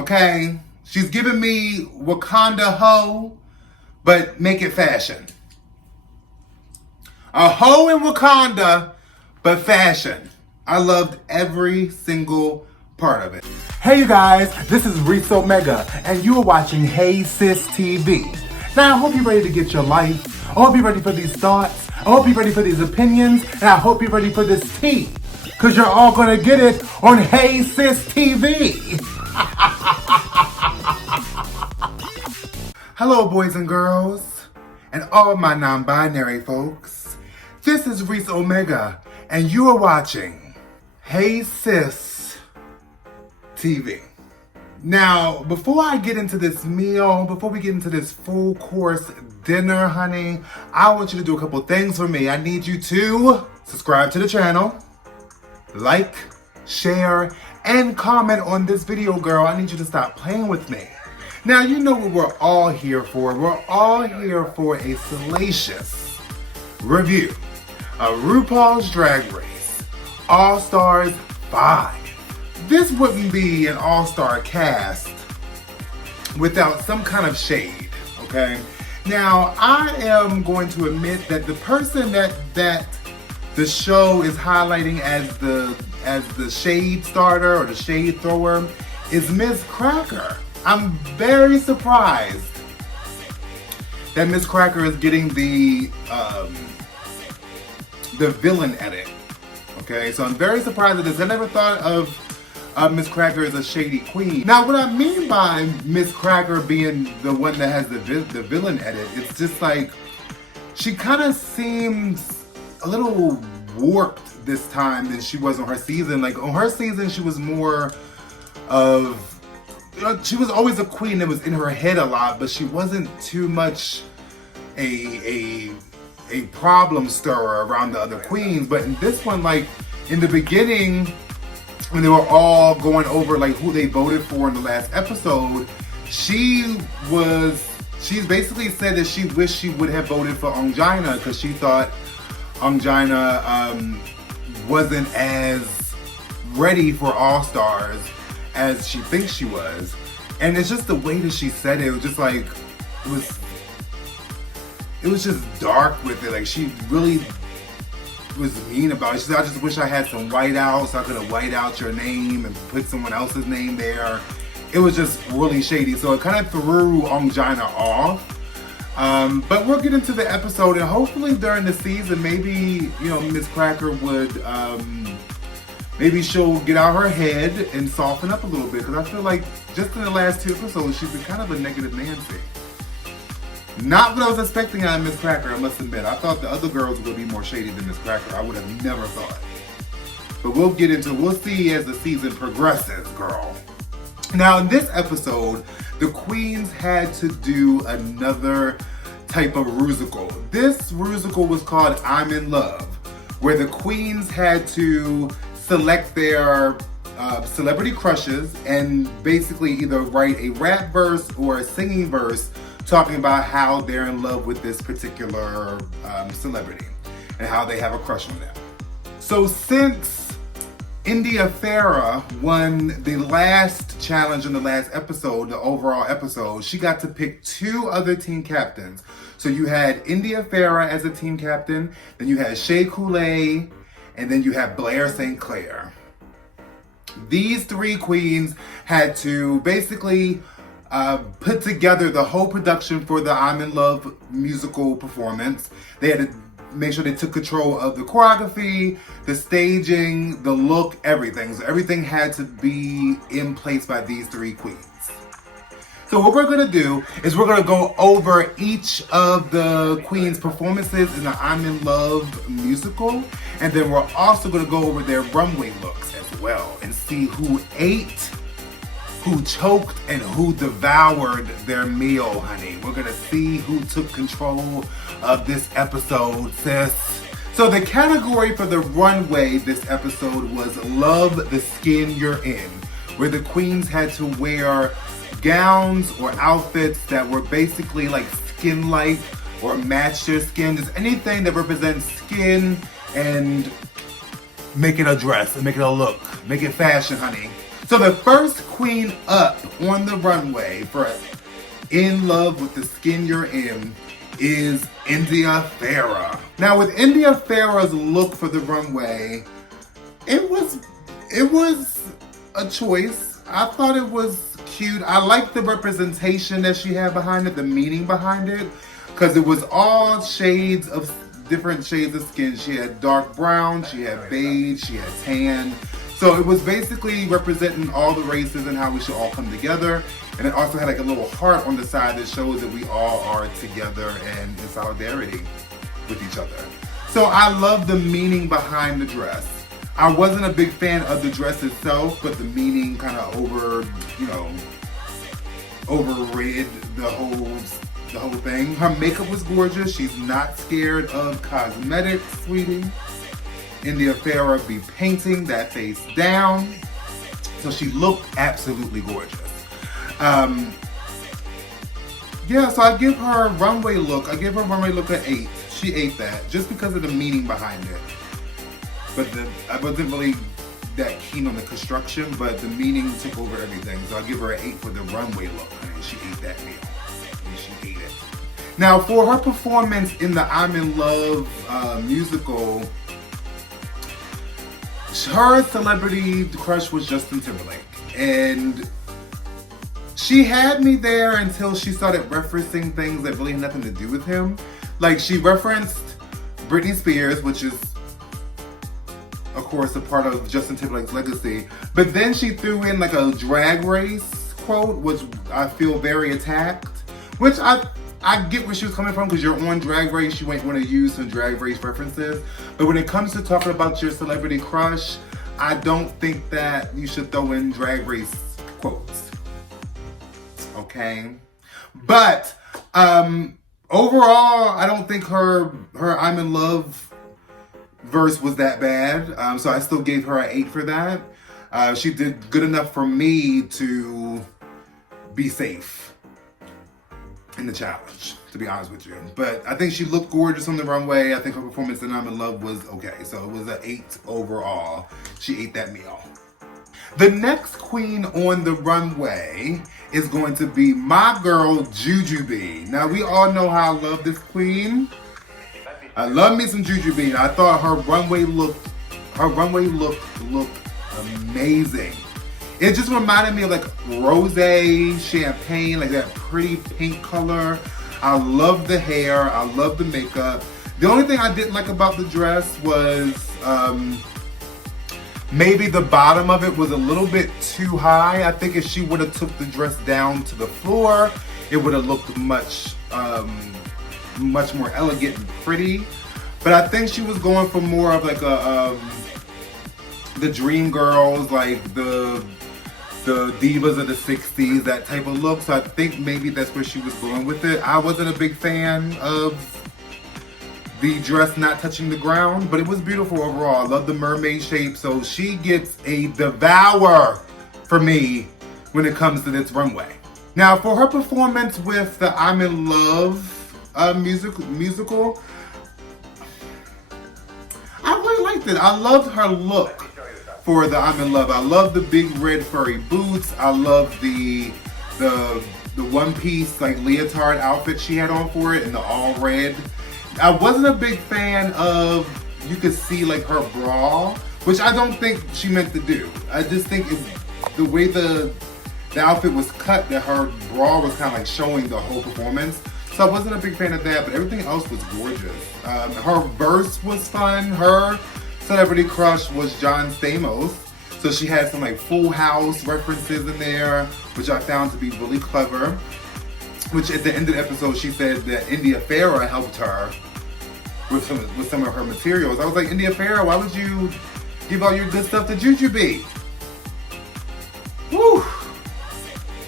okay? She's giving me Wakanda hoe, but make it fashion. A hoe in Wakanda, but fashion. I loved every single part of it. Hey you guys, this is Rupaul Mega, and you are watching Hey Sis TV. Now I hope you're ready to get your life. I hope you're ready for these thoughts. I hope you're ready for these opinions, and I hope you're ready for this tea. Cause you're all gonna get it on Hey Sis TV. Hello boys and girls, and all my non-binary folks. This is Rupaul Mega, and you are watching Hey Sis TV. Now, before I get into this meal, before we get into this full course dinner, honey, I want you to do a couple things for me. I need you to subscribe to the channel, like, share, and comment on this video, girl. I need you to stop playing with me. Now, you know what we're all here for. We're all here for a salacious review of RuPaul's Drag Race All-Stars 5. This wouldn't be an all-star cast without some kind of shade, okay? Now, I am going to admit that the person that the show is highlighting as the shade starter or the shade thrower is Miss Cracker. I'm very surprised that Miss Cracker is getting the villain edit. Okay, so I'm very surprised at this. I never thought of Miss Cracker as a shady queen. Now, what I mean by Miss Cracker being the one that has the villain edit, it's just like she kind of seems a little warped this time than she was on her season. Like on her season, she was more of, she was always a queen that was in her head a lot, but she wasn't too much a problem stirrer around the other queens. But in this one, like in the beginning, when they were all going over like who they voted for in the last episode, she basically said that she wished she would have voted for Ongina because she thought Ongina wasn't as ready for All Stars as she thinks she was. And it's just the way that she said it. It was just like, it was just dark with it. Like she really was mean about it. She said, I just wish I had some whiteout so I could have white out your name and put someone else's name there. It was just really shady. So it kind of threw Ongina off. But we'll get into the episode, and hopefully during the season, maybe, you know, Miss Cracker would, maybe she'll get out her head and soften up a little bit, because I feel like just in the last 2 episodes, she's been kind of a negative Nancy. Not what I was expecting out of Miss Cracker, I must admit. I thought the other girls would be more shady than Miss Cracker. I would have never thought. But we'll see as the season progresses, girl. Now in this episode, the queens had to do another type of rusical. This rusical was called I'm in Love, where the queens had to select their celebrity crushes and basically either write a rap verse or a singing verse talking about how they're in love with this particular celebrity and how they have a crush on them. So since Farah won the last challenge in the last episode, the overall episode, she got to pick 2 other team captains. So you had Farah as a team captain, then you had Shea Coulee, and then you had Blair St Clair. These 3 queens had to basically put together the whole production for the I'm in Love musical performance. They had to make sure they took control of the choreography, the staging, the look, everything. So everything had to be in place by these 3 queens. So what we're gonna do is we're gonna go over each of the queens' performances in the I'm in Love musical, and then we're also gonna go over their runway looks as well and see who ate, who choked, and who devoured their meal, honey. We're gonna see who took control of this episode, sis. So the category for the runway this episode was Love the Skin You're In, where the queens had to wear gowns or outfits that were basically like skin-like or match their skin, just anything that represents skin, and make it a dress and make it a look, make it fashion, honey. So the first queen up on the runway for In Love with the Skin You're In is India Farah. Now with India Farah's look for the runway, it was a choice. I thought it was cute. I liked the representation that she had behind it, the meaning behind it, because it was all different shades of skin. She had dark brown, she had beige, she had tan. So it was basically representing all the races and how we should all come together. And it also had like a little heart on the side that shows that we all are together and in solidarity with each other. So I love the meaning behind the dress. I wasn't a big fan of the dress itself, but the meaning kind of overrid the whole thing. Her makeup was gorgeous. She's not scared of cosmetics, sweetie. India Farah be painting that face down. So she looked absolutely gorgeous. Yeah, so I give her runway look an 8. She ate that just because of the meaning behind it. But I wasn't really that keen on the construction, but the meaning took over everything. So I'll give her an 8 for the runway look. I mean, she ate that meal. And she ate it. Now for her performance in the I'm in Love musical, her celebrity crush was Justin Timberlake. And she had me there until she started referencing things that really had nothing to do with him. Like she referenced Britney Spears, which is of course a part of Justin Timberlake's legacy. But then she threw in like a Drag Race quote, which I feel very attacked. Which I get where she was coming from, because you're on Drag Race, you might want to use some Drag Race references. But when it comes to talking about your celebrity crush, I don't think that you should throw in Drag Race quotes. Okay? But overall, I don't think her I'm in Love verse was that bad. So I still gave her an 8 for that. She did good enough for me to be safe in the challenge, to be honest with you. But I think she looked gorgeous on the runway. I think her performance in I'm in Love was okay. So it was an 8 overall. She ate that meal. The next queen on the runway is going to be my girl, Jujube. Now we all know how I love this queen. I love me some Jujube. I thought her runway look looked amazing. It just reminded me of like rosé, champagne, like that pretty pink color. I love the hair. I love the makeup. The only thing I didn't like about the dress was maybe the bottom of it was a little bit too high. I think if she would have took the dress down to the floor, it would have looked much more elegant and pretty. But I think she was going for more of like the dream girls, like the divas of the 60s, that type of look. So I think maybe that's where she was going with it. I wasn't a big fan of the dress not touching the ground, but it was beautiful overall. I love the mermaid shape, so she gets a devour for me when it comes to this runway. Now for her performance with the I'm in Love musical, I really liked it. I loved her look for the I'm in Love. I love the big red furry boots. I love the one piece like leotard outfit she had on for it, and the all red. I wasn't a big fan of, you could see like her bra, which I don't think she meant to do. I just think the way the outfit was cut, that her bra was kind of like showing the whole performance. So I wasn't a big fan of that, but everything else was gorgeous. Her verse was fun. Her celebrity crush was John Stamos. So she had some like Full House references in there, which I found to be really clever. Which at the end of the episode, she said that India Farah helped her with some of her materials. I was like, India Farah, why would you give all your good stuff to Jujube? Woo!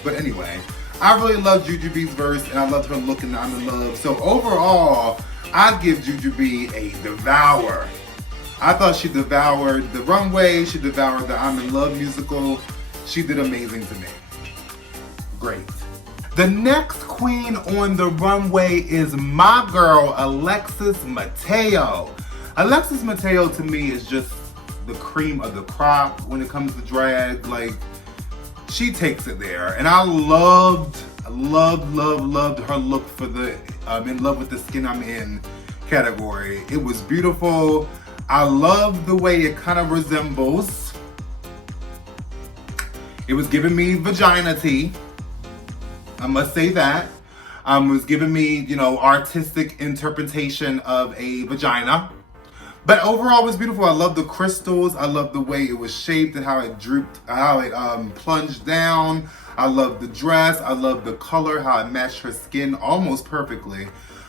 But anyway, I really love Jujube's verse, and I loved her look in the I'm in Love. So overall, I'd give Jujube a devour. I thought she devoured the runway, she devoured the I'm in Love musical. She did amazing to me. Great. The next queen on the runway is my girl, Alexis Mateo. Alexis Mateo to me is just the cream of the crop when it comes to drag. Like, she takes it there. And I loved her look for the In Love with the Skin I'm In category. It was beautiful. I love the way it kind of resembles. It was giving me vagina tea. I must say that. It was giving me, you know, artistic interpretation of a vagina. But overall, it was beautiful. I love the crystals. I love the way it was shaped and how it drooped, how it plunged down. I love the dress. I love the color, how it matched her skin almost perfectly.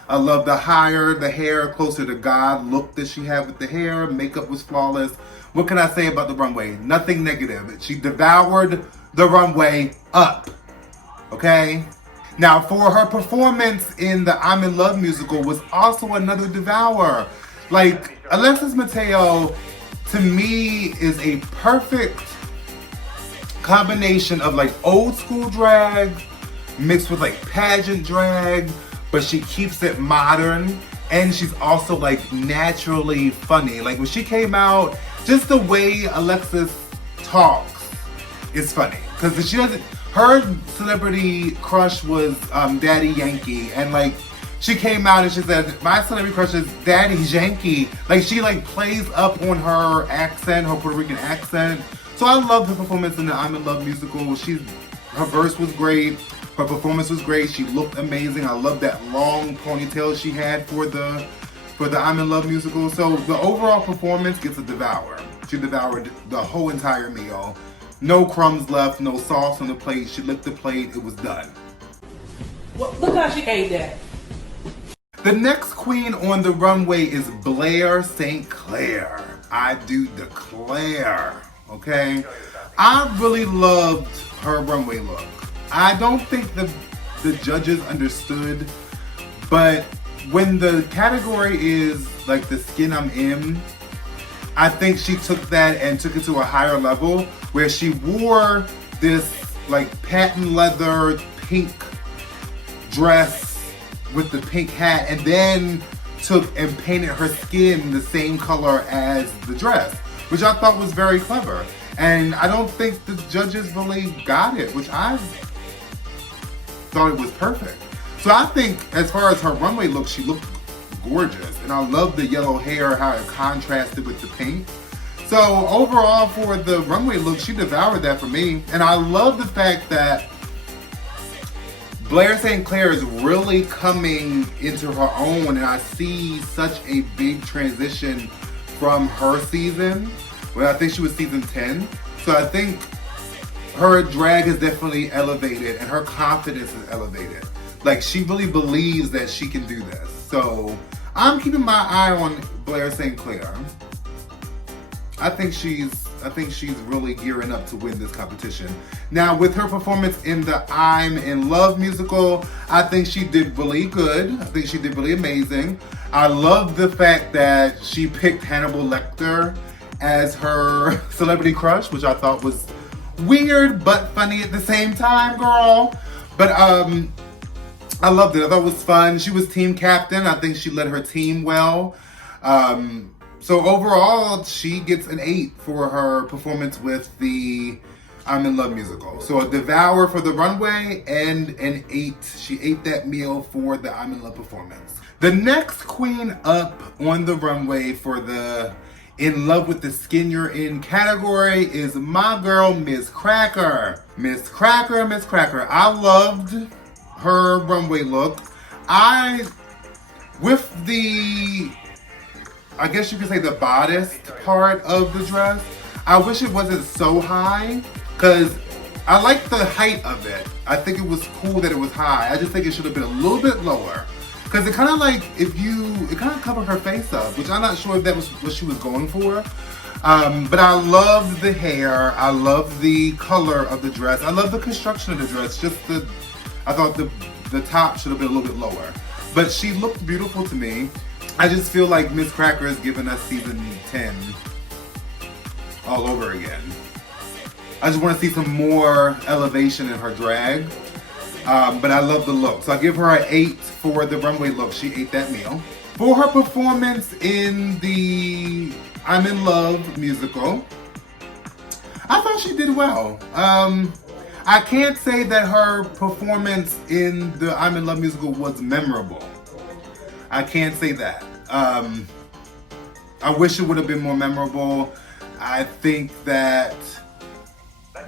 I love the hair closer to God look that she had with the hair. Makeup was flawless. What can I say about the runway? Nothing negative. She devoured the runway up. Okay? Now, for her performance in the I'm in Love musical was also another devour. Like, Alexis Mateo, to me, is a perfect combination of like old school drag mixed with like pageant drag, but she keeps it modern, and she's also like naturally funny. Like when she came out, just the way Alexis talks is funny, because she doesn't. Her celebrity crush was Daddy Yankee, and like she came out and she said, my celebrity crush is Daddy Yankee. Like she like plays up on her accent, her Puerto Rican accent. So I loved her performance in the I'm in Love musical. Her verse was great, her performance was great. She looked amazing. I love that long ponytail she had for the I'm in Love musical. So the overall performance gets a devour. She devoured the whole entire meal. No crumbs left, no sauce on the plate. She licked the plate, it was done. Well, look how she ate that. The next queen on the runway is Blair St Clair. I do declare, okay? I really loved her runway look. I don't think the judges understood, but when the category is like the skin I'm in, I think she took that and took it to a higher level, where she wore this like patent leather pink dress with the pink hat, and then took and painted her skin the same color as the dress, which I thought was very clever. And I don't think the judges really got it, which I thought it was perfect. So I think as far as her runway look, she looked gorgeous. And I love the yellow hair, how it contrasted with the pink. So overall for the runway look, she devoured that for me. And I love the fact that Blair St Clair is really coming into her own, and I see such a big transition from her season. Well, I think she was season 10. So I think her drag is definitely elevated and her confidence is elevated. Like she really believes that she can do this. So I'm keeping my eye on Blair St Clair. I think she's really gearing up to win this competition. Now with her performance in the I'm in Love musical, I think she did really good. I think she did really amazing. I love the fact that she picked Hannibal Lecter as her celebrity crush, which I thought was weird but funny at the same time, girl. But I loved it. I thought it was fun. She was team captain. I think she led her team well. So overall, she gets an 8 for her performance with the I'm in Love musical. So a devour for the runway and an 8. She ate that meal for the I'm in Love performance. The next queen up on the runway for the In Love with the Skin You're In category is my girl, Miss Cracker. Miss Cracker, Miss Cracker. I loved her runway look. With the, I guess you could say the bodice part of the dress, I wish it wasn't so high, because I like the height of it. I think it was cool that it was high. I just think it should have been a little bit lower. Because it kind of like, it kind of covered her face up, which I'm not sure if that was what she was going for. But I love the hair. I love the color of the dress. I love the construction of the dress. I thought the top should have been a little bit lower. But she looked beautiful to me. I just feel like Miss Cracker has given us season 10 all over again. I just want to see some more elevation in her drag. But I love the look. So I give her an 8 for the runway look. She ate that meal. For her performance in the I'm in Love musical, I thought she did well. I can't say that her performance in the I'm in Love musical was memorable. I can't say that. I wish it would have been more memorable. I think that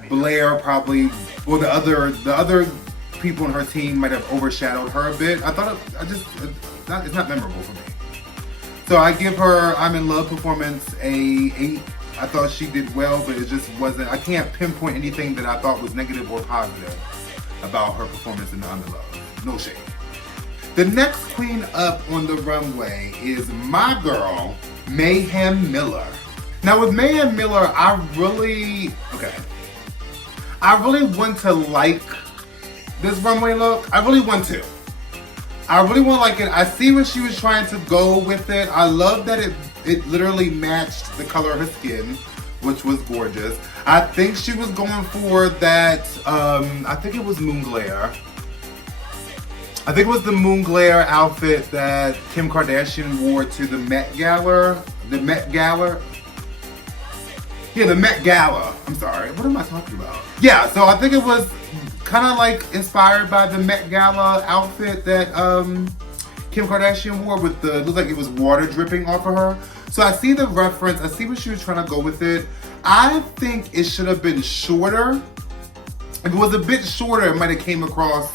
Blair probably, or the other people on her team might have overshadowed her a bit. It's not memorable for me. So I give her I'm in Love performance a 8. I thought she did well, but it just wasn't, I can't pinpoint anything that I thought was negative or positive about her performance in I'm in Love. No shade. The next queen up on the runway is my girl, Mayhem Miller. Now with Mayhem Miller, I really want to like this runway look. I really want to like it. I see what she was trying to go with it. I love that it literally matched the color of her skin, which was gorgeous. I think she was going for that, I think it was Moon Glare. I think it was the Moon Glare outfit that Kim Kardashian wore to the Met Gala. The Met Gala. Yeah, the Met Gala. I'm sorry. What am I talking about? Yeah, so I think it was kind of like inspired by the Met Gala outfit that Kim Kardashian wore with the, looks like it was water dripping off of her. So I see the reference. I see what she was trying to go with it. I think it should have been shorter. If it was a bit shorter, it might have came across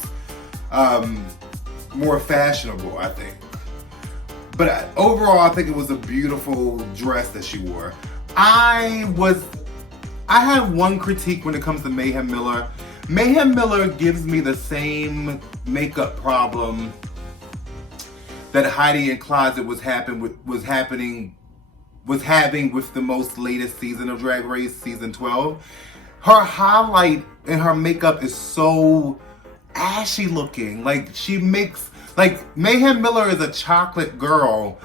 more fashionable, I think. But overall, I think it was a beautiful dress that she wore. I had one critique when it comes to Mayhem Miller. Mayhem Miller gives me the same makeup problem that Heidi in Closet was having with the most latest season of Drag Race, season 12. Her highlight in her makeup is so ashy looking. Like she makes, like Mayhem Miller is a chocolate girl,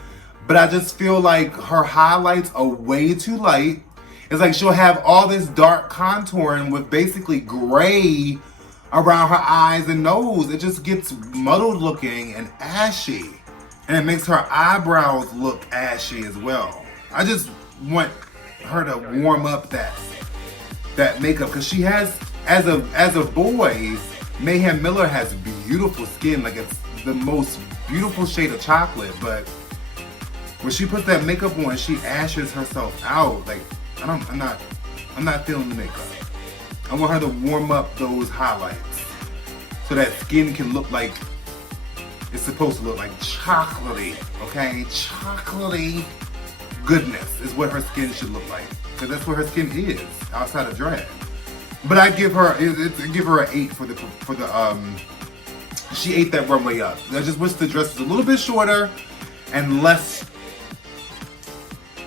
but I just feel like her highlights are way too light. It's like she'll have all this dark contouring with basically gray around her eyes and nose. It just gets muddled looking and ashy. And it makes her eyebrows look ashy as well. I just want her to warm up that makeup, because she has, as a boy, Mayhem Miller has beautiful skin. Like it's the most beautiful shade of chocolate, but when she puts that makeup on, she ashes herself out. Like I'm not feeling the makeup. I want her to warm up those highlights so that skin can look like it's supposed to look, like chocolatey, okay? Chocolatey goodness is what her skin should look like, because that's what her skin is outside of drag. But I give her an 8 for the she ate that runway up. I just wish the dress was a little bit shorter and less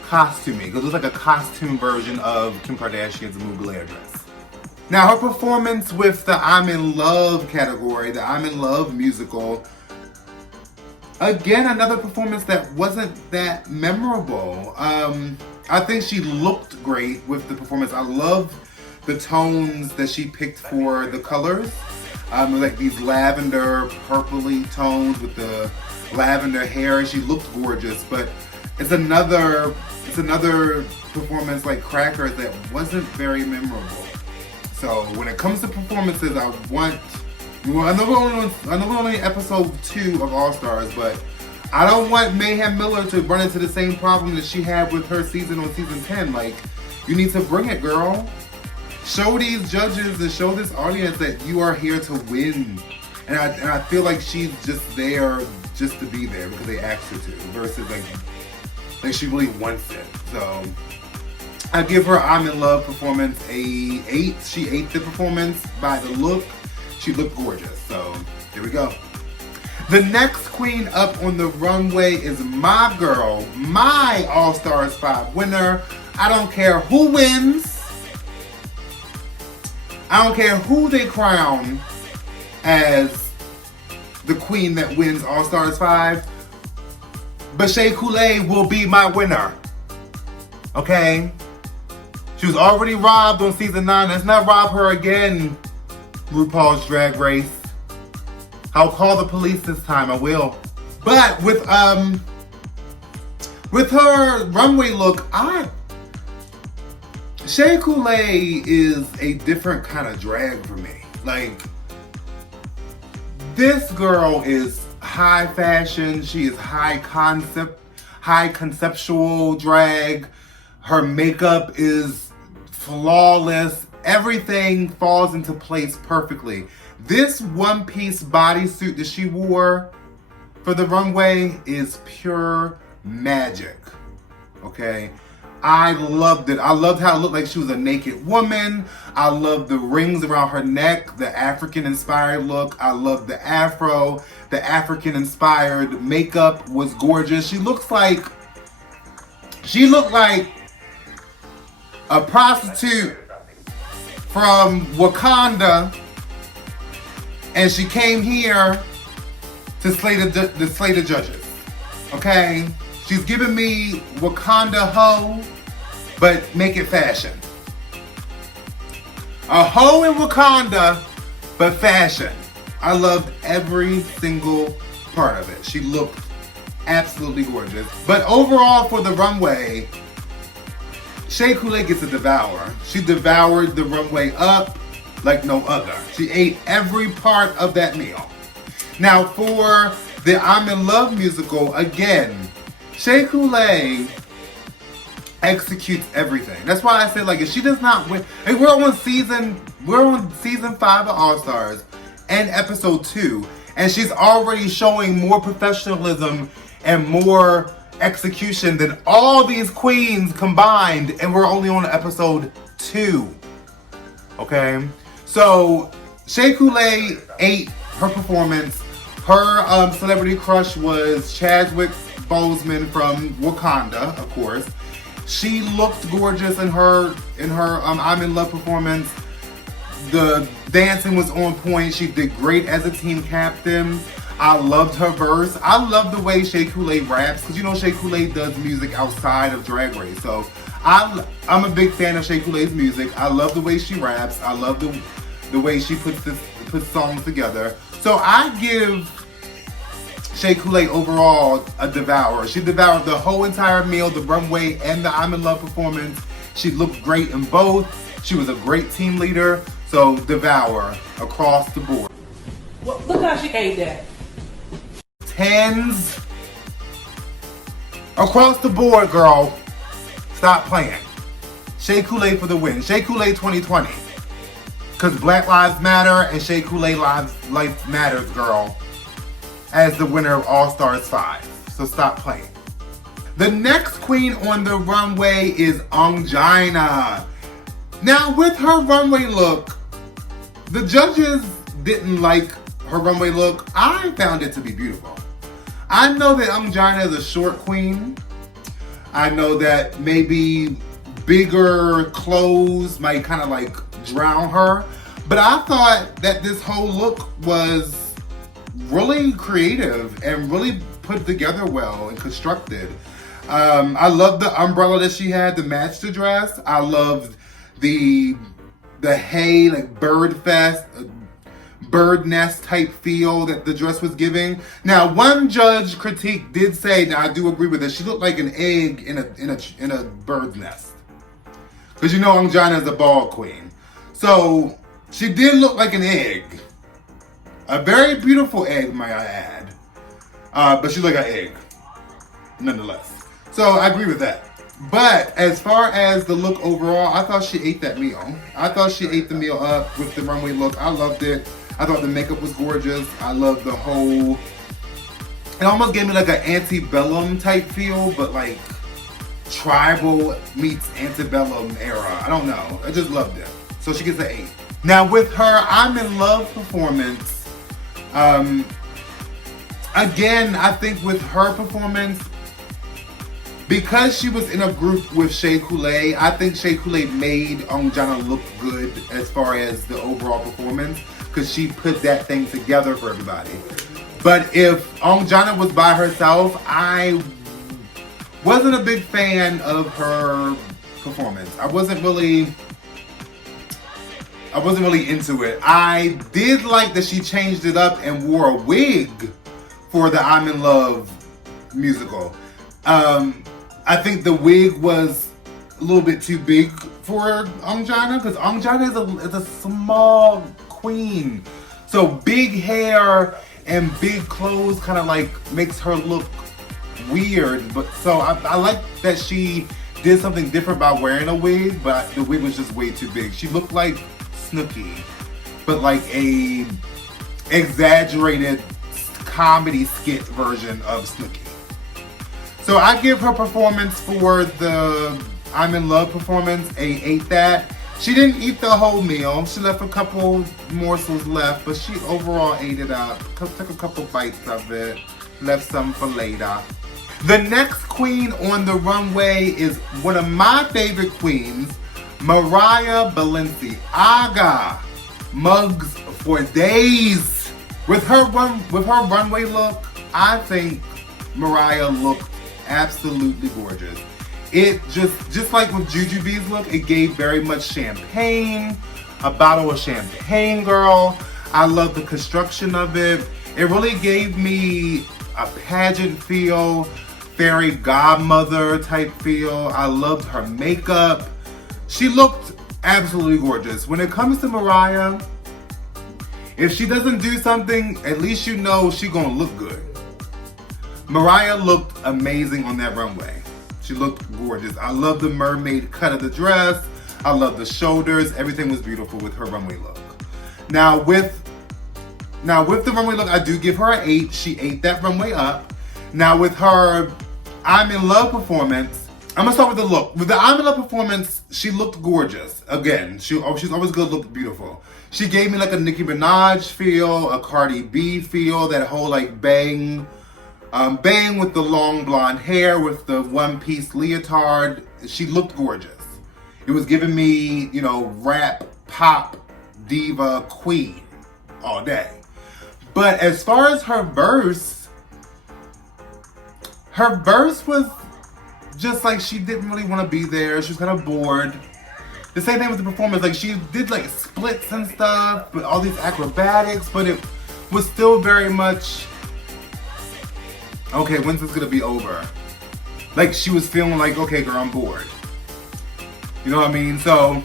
costumey, because it was like a costume version of Kim Kardashian's Moon Glare dress. Now her performance with the I'm in Love category, the I'm in Love musical, again, another performance that wasn't that memorable. I think she looked great with the performance. I love the tones that she picked for the colors. Like these lavender, purpley tones with the lavender hair. She looked gorgeous, but it's another performance like Crackers that wasn't very memorable. So when it comes to performances, I know we're only episode 2 of All Stars, but I don't want Mayhem Miller to run into the same problem that she had with her season on season 10. Like, you need to bring it, girl. Show these judges and show this audience that you are here to win. And I feel like she's just there just to be there because they asked her to, versus like she really wants it. So I give her I'm in Love performance a 8. She ate the performance by the look. She looked gorgeous. So here we go. The next queen up on the runway is my girl, my All Stars 5 winner. I don't care who wins. I don't care who they crown as the queen that wins All Stars 5. But Shea Coulee will be my winner. Okay? She was already robbed on season 9. Let's not rob her again, RuPaul's Drag Race. I'll call the police this time, I will. But with her runway look, Shea Coulee is a different kind of drag for me. Like, this girl is high fashion. She is high conceptual drag. Her makeup is flawless. Everything falls into place perfectly. This one-piece bodysuit that she wore for the runway is pure magic. Okay? I loved it. I loved how it looked like she was a naked woman. I loved the rings around her neck, the African-inspired look. I loved the afro. The African-inspired makeup was gorgeous. She looked like a prostitute from Wakanda, and she came here to slay the judges. Okay? She's giving me Wakanda hoe, but make it fashion. A hoe in Wakanda, but fashion. I loved every single part of it. She looked absolutely gorgeous. But overall for the runway, Shea Coulee gets a devour. She devoured the runway up like no other. She ate every part of that meal. Now for the I'm in Love musical, again, Shea Coulee executes everything. That's why I said, like, if she does not win, hey, we're on season 5 of All Stars and episode 2, and she's already showing more professionalism and more execution than all these queens combined, and we're only on episode 2. Okay, so Shea Coulee ate her performance. Her celebrity crush was Chadwick Boseman from Wakanda, of course. She looked gorgeous in her I'm in Love performance. The dancing was on point. She did great as a team captain. I loved her verse. I love the way Shea Coulee raps, because you know Shea Coulee does music outside of Drag Race. So I'm a big fan of Shea Coulee's music. I love the way she raps. I love the way she puts songs together. So I give Shea Coulee overall a devour. She devoured the whole entire meal, the runway and the I'm in Love performance. She looked great in both. She was a great team leader. So devour across the board. Well, look how she ate that. 10s across the board, girl. Stop playing. Shea Coulee for the win. Shea Coulee 2020. Because Black Lives Matter and Shea Coulee Life Matters, girl, as the winner of All Stars 5. So stop playing. The next queen on the runway is Jonah. Now with her runway look, the judges didn't like her runway look. I found it to be beautiful. I know that Jonah is a short queen. I know that maybe bigger clothes might kind of like drown her. But I thought that this whole look was really creative and really put together well and constructed. I love the umbrella that she had to match the dress. I loved the hay, like bird nest type feel that the dress was giving. Now, one judge critique did say, now I do agree with it, she looked like an egg in a bird's nest. Because you know Jonah is a ball queen. So she did look like an egg. A very beautiful egg, might I add. But she looked like an egg, nonetheless. So I agree with that. But as far as the look overall, I thought she ate that meal. I thought she ate the meal up with the runway look. I loved it. I thought the makeup was gorgeous. I loved the whole, it almost gave me like an antebellum type feel, but like tribal meets antebellum era. I don't know. I just loved it. So she gets an 8. Now with her I'm in Love performance, again, I think with her performance, because she was in a group with Shea Coulee, I think Shea Coulee made Jonah look good as far as the overall performance, because she put that thing together for everybody. But if Jonah was by herself, I wasn't a big fan of her performance. I wasn't really into it. I did like that she changed it up and wore a wig for the I'm in Love musical. I think the wig was a little bit too big for Jonah, because Jonah is a small queen. So big hair and big clothes kind of like makes her look weird. But so I like that she did something different by wearing a wig, but the wig was just way too big. She looked like Snooki, but like a exaggerated comedy skit version of Snooki. So I give her performance for the I'm in Love performance ate that. She didn't eat the whole meal. She left a couple morsels left, but she overall ate it up. Took a couple bites of it, left some for later. The next queen on the runway is one of my favorite queens, Mariah Balenciaga. Mugs for days. With her runway look, I think Mariah looked absolutely gorgeous. It just like with Jujube's look, it gave very much champagne, a bottle of champagne, girl. I love the construction of it. It really gave me a pageant feel, fairy godmother type feel. I loved her makeup. She looked absolutely gorgeous. When it comes to Mariah, if she doesn't do something, at least you know she gonna look good. Mariah looked amazing on that runway. She looked gorgeous. I love the mermaid cut of the dress. I love the shoulders. Everything was beautiful with her runway look. Now with the runway look, I do give her an 8. She ate that runway up. Now with her I'm in Love performance, I'm gonna start with the look. With the I'm in Love performance, she looked gorgeous. Again, she's always gonna look beautiful. She gave me like a Nicki Minaj feel, a Cardi B feel, that whole like bang with the long blonde hair, with the one-piece leotard. She looked gorgeous. It was giving me, you know, rap, pop, diva, queen all day. But as far as her verse was just like she didn't really want to be there. She was kind of bored. The same thing with the performance. Like she did like splits and stuff, but all these acrobatics, but it was still very much, okay, when's this gonna be over? Like she was feeling like, okay, girl, I'm bored. You know what I mean? So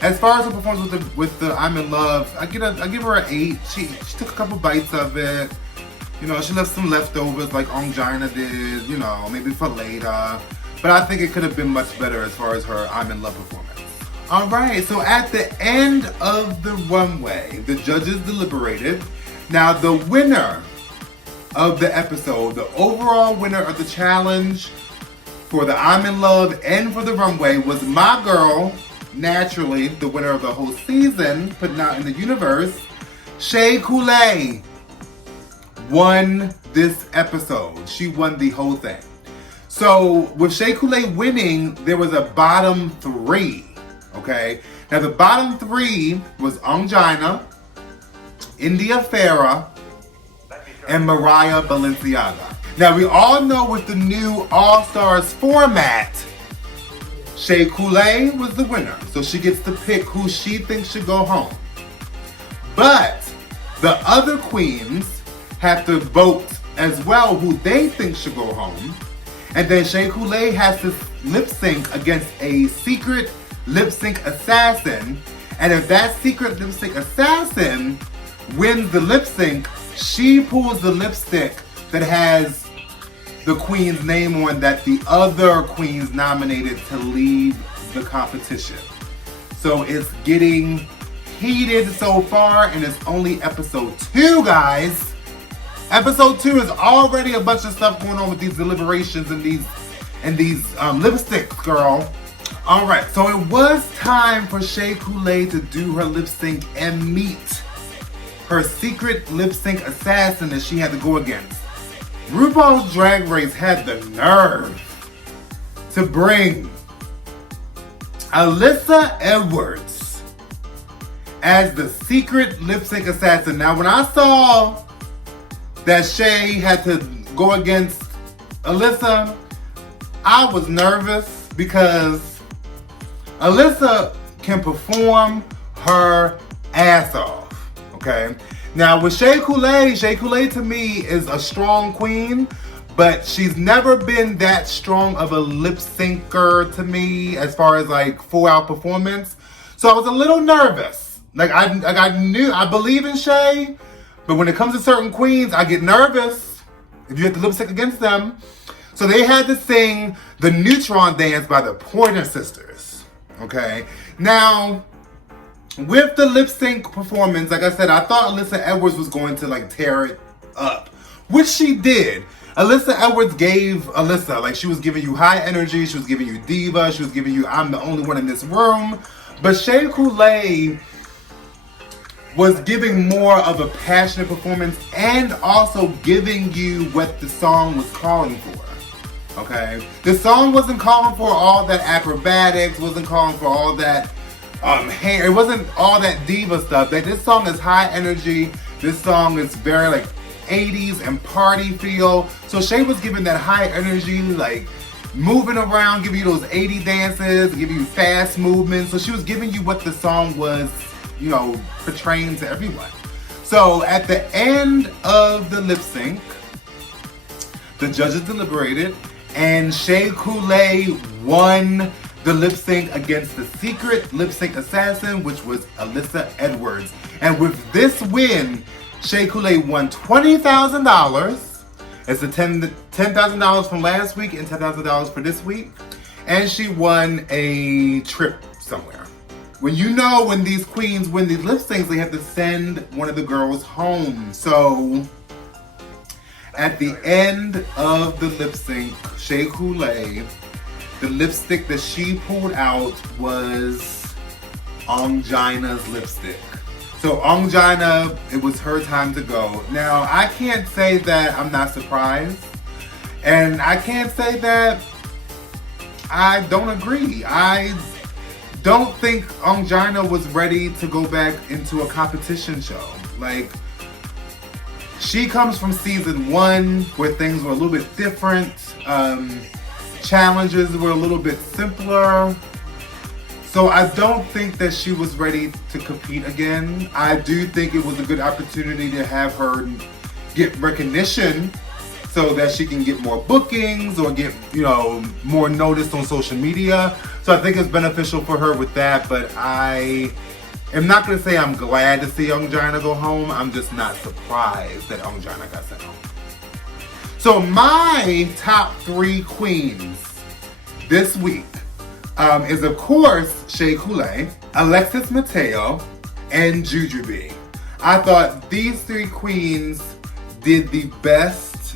as far as the performance with the I'm in Love, I give her an 8. She took a couple bites of it. You know, she left some leftovers like Jonah did, you know, maybe for later. But I think it could have been much better as far as her I'm in Love performance. Alright, so at the end of the runway, the judges deliberated. Now the winner of the episode, the overall winner of the challenge for the I'm in Love and for the runway was my girl, naturally the winner of the whole season, putting out in the universe, Shea Coulee won this episode. She won the whole thing. So with Shea Coulee winning, there was a bottom 3. Okay, now the bottom 3 was Jonah, India Farah, and Mariah Balenciaga. Now we all know with the new All Stars format, Shea Coulee was the winner, so she gets to pick who she thinks should go home. But the other queens have to vote as well who they think should go home, and then Shea Coulee has to lip sync against a secret lip sync assassin, and if that secret lip sync assassin wins the lip sync, she pulls the lipstick that has the queen's name on that the other queens nominated to leave the competition. So it's getting heated so far, and it's only episode 2, guys. Episode 2 is already a bunch of stuff going on with these deliberations and these lipsticks, girl. Alright, so it was time for Shea Coulee to do her lip sync and meet her secret lip sync assassin that she had to go against. RuPaul's Drag Race had the nerve to bring Alyssa Edwards as the secret lip sync assassin. Now when I saw that Shea had to go against Alyssa, I was nervous because Alyssa can perform her ass off, okay? Now with Shea Coulee to me is a strong queen, but she's never been that strong of a lip syncer to me as far as like full out performance. So I was a little nervous Like I believe in Shay, but when it comes to certain queens, I get nervous if you have to lip sync against them. So they had to sing the Neutron Dance by the Pointer Sisters. Okay, now with the lip sync performance, like I said, I thought Alyssa Edwards was going to like tear it up, which she did. Alyssa Edwards gave Alyssa, like she was giving you high energy, she was giving you diva, she was giving you I'm the only one in this room. But Shea Coulee was giving more of a passionate performance and also giving you what the song was calling for. Okay? The song wasn't calling for all that acrobatics, wasn't calling for all that hair, it wasn't all that diva stuff. Like, this song is high energy, this song is very like 80s and party feel. So Shay was giving that high energy, like moving around, giving you those 80 dances, giving you fast movements. So she was giving you what the song was, you know, portraying to everyone. So at the end of the lip sync, the judges deliberated and Shea Coulee won the lip sync against the secret lip sync assassin, which was Alyssa Edwards. And with this win, Shea Coulee won $20,000. It's the $10,000 from last week and $10,000 for this week. And she won a trip somewhere. When these queens win these lip syncs, they have to send one of the girls home. So at the end of the lip sync, Shea Coulee, the lipstick that she pulled out was Ongina's lipstick. So Ongina, it was her time to go. Now, I can't say that I'm not surprised. And I can't say that I don't agree. I don't think Ongina was ready to go back into a competition show. Like, she comes from season 1 where things were a little bit different. Challenges were a little bit simpler. So I don't think that she was ready to compete again. I do think it was a good opportunity to have her get recognition so that she can get more bookings or get, you know, more notice on social media. So I think it's beneficial for her with that, but I am not going to say I'm glad to see Ongina go home. I'm just not surprised that Ongina got sent home. So my top 3 queens this week is, of course, Shea Coulee, Alexis Mateo, and Jujube. I thought these 3 queens did the best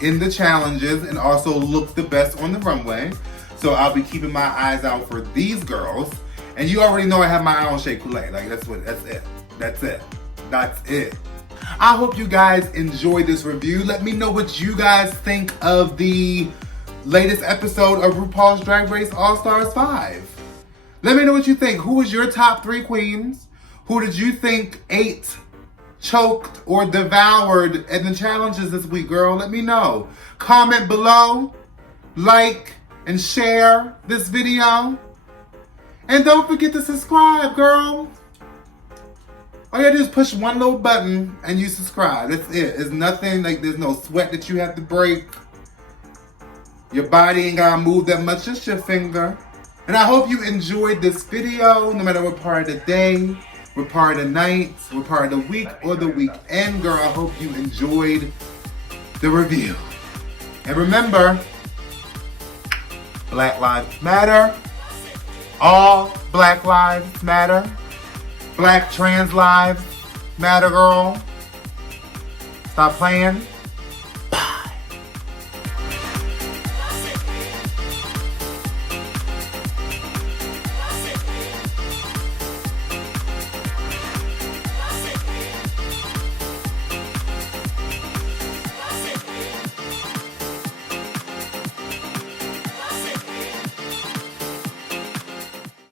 in the challenges and also looked the best on the runway. So I'll be keeping my eyes out for these girls. And you already know I have my eye on Shea Coulee. Like, that's it. I hope you guys enjoyed this review. Let me know what you guys think of the latest episode of RuPaul's Drag Race All-Stars 5. Let me know what you think. Who was your top 3 queens? Who did you think ate, choked, or devoured in the challenges this week, girl? Let me know. Comment below, like, and share this video. And don't forget to subscribe, girl. All you gotta do is push one little button and you subscribe. That's it. It's nothing, like, there's no sweat that you have to break. Your body ain't gotta move that much, just your finger. And I hope you enjoyed this video, no matter what part of the day, what part of the night, what part of the week, or the weekend, girl. I hope you enjoyed the review. And remember, Black Lives Matter. All Black lives matter. Black trans lives matter, girl. Stop playing.